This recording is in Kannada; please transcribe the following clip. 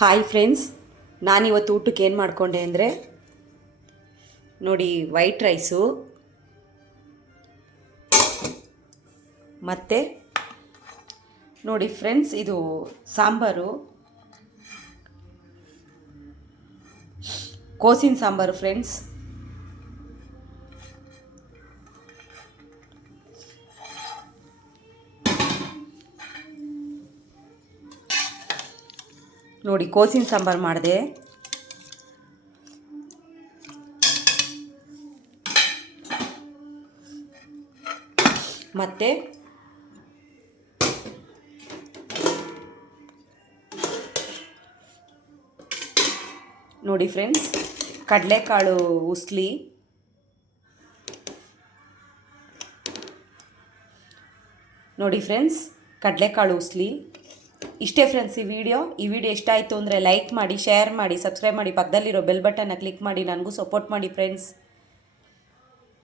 ಹಾಯ್ ಫ್ರೆಂಡ್ಸ್, ನಾನಿವತ್ತು ಊಟಕ್ಕೆ ಏನು ಮಾಡಿಕೊಂಡೆ ಅಂದರೆ ನೋಡಿ, ವೈಟ್ ರೈಸು ಮತ್ತು ನೋಡಿ ಫ್ರೆಂಡ್ಸ್, ಇದು ಸಾಂಬಾರು, ಕೋಸಿನ ಸಾಂಬಾರು ಫ್ರೆಂಡ್ಸ್. ನೋಡಿ, ಕೋಸಿನ ಸಾಂಬಾರು ಮಾಡಿದೆ. ಮತ್ತು ನೋಡಿ ಫ್ರೆಂಡ್ಸ್, ಕಡಲೆಕಾಳು ಉಸ್ಲಿ, ನೋಡಿ ಫ್ರೆಂಡ್ಸ್, ಕಡಲೆಕಾಳು ಉಸ್ಲಿ. ಇಷ್ಟೇ ಫ್ರೆಂಡ್ಸ್ ಈ ವಿಡಿಯೋ ಇಷ್ಟ ಆಯಿತು ಅಂದರೆ ಲೈಕ್ ಮಾಡಿ, ಶೇರ್ ಮಾಡಿ, ಸಬ್ಸ್ಕ್ರೈಬ್ ಮಾಡಿ, ಪಕ್ಕದಲ್ಲಿರೋ ಬೆಲ್ ಬಟನ್ನ ಕ್ಲಿಕ್ ಮಾಡಿ, ನನಗೂ ಸಪೋರ್ಟ್ ಮಾಡಿ ಫ್ರೆಂಡ್ಸ್.